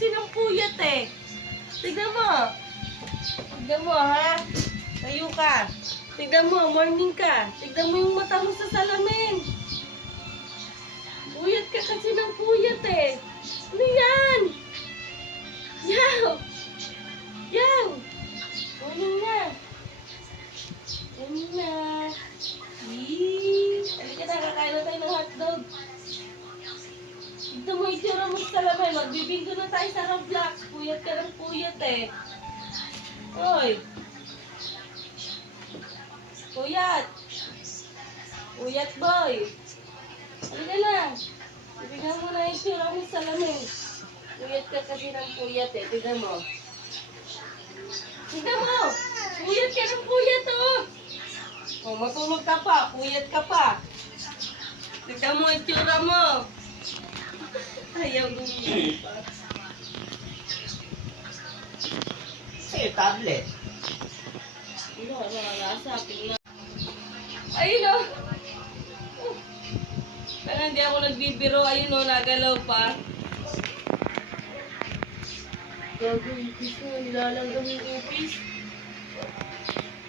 kasi ng puyat eh. Tignan mo. Tignan mo ha. Tayo ka. Tignan mo, morning ka. Tignan mo yung mata mo sa salamin. Puyat ka kasi ng puyat eh. Ano yan? Yaw! Yaw! Morning na. Morning na. Yee! Halika na, kakain na tayo ng hotdog. Ito mo itsura mo sa salamin. Magbibinggo na tayo sa Roblox. Puyat ka ng puyat eh. Hoy! Puyat! Puyat boy! Halika na! Ibigyan mo na itsura mo sa salamin. Puyat ka kasi ng puyat eh. Tignan mo. Tignan mo! Puyat ka ng puyat oh! Oh, matulog ka pa. Puyat ka pa. Tignan mo itsura mo. Ayaw gumising pa. Sa'yo, tablet. Nakakasapin na. Ayun o. Kaya hindi ako nagbibiro. Ayun o, nagalaw pa. Gagawin upis mo. Nilalanggam yung upis.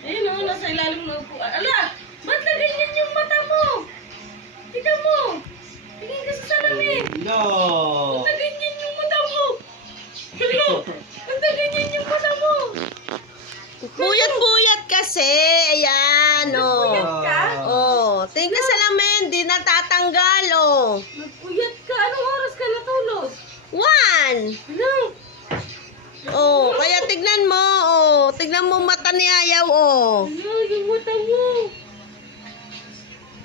Ayun o, nasa ilalim ng upuan. Ala! Ba't na ganyan yung mata mo? Tignan mo. Tingin ka sa salamin. No! Ba't na ganyan yung mata mo? Ano? Ba't na ganyan yung mata mo? Puyat-puyat kasi. Ayan, oh. Nagpuyat ka? Oh, tingnan sa salamin, di natatanggal, oh. Nagpuyat ka? Anong oras ka natulog? 1. Ano? Oh, kaya tignan mo, oh. Tignan mo mata ni Ayaw, oh. Ano, yung mata mo.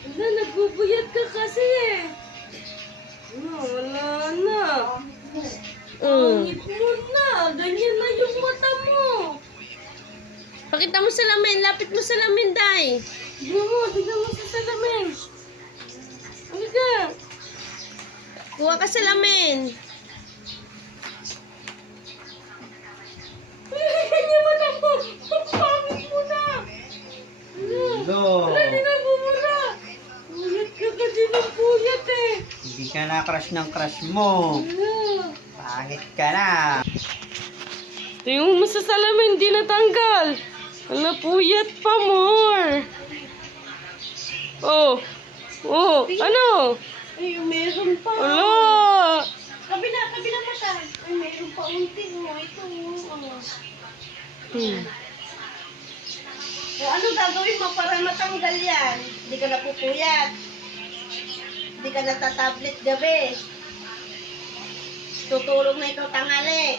Ano, nagbubuyat ka kasi eh. Ano, wala na. Pangit mo na. Ganyan na yung mata mo. Pakita mo sa salamin, lapit mo sa salamin, Day. Tignan mo sa salamin. Ano ka? Kuha ka sa salamin. Yung mata mo. Ang pangit mo na. Ano? No! Wala, di na bumura. Puyat ka kasi ng puyat eh. Hindi ka na crush ng crush mo. Ano? Pangit ka na. Tingnan mo sa salamin, di natanggal. Ala, puyat pa more. Oh. Oh, ano? Ay, meron pa. Ala. Kabila mata. Ay, meron pa unti, oh. Ito, oh. O, ano gagawin mo para matanggal yan? Hindi ka napupuyat. Hindi ka natatablet gabi. Tutulog na ikaw tangali.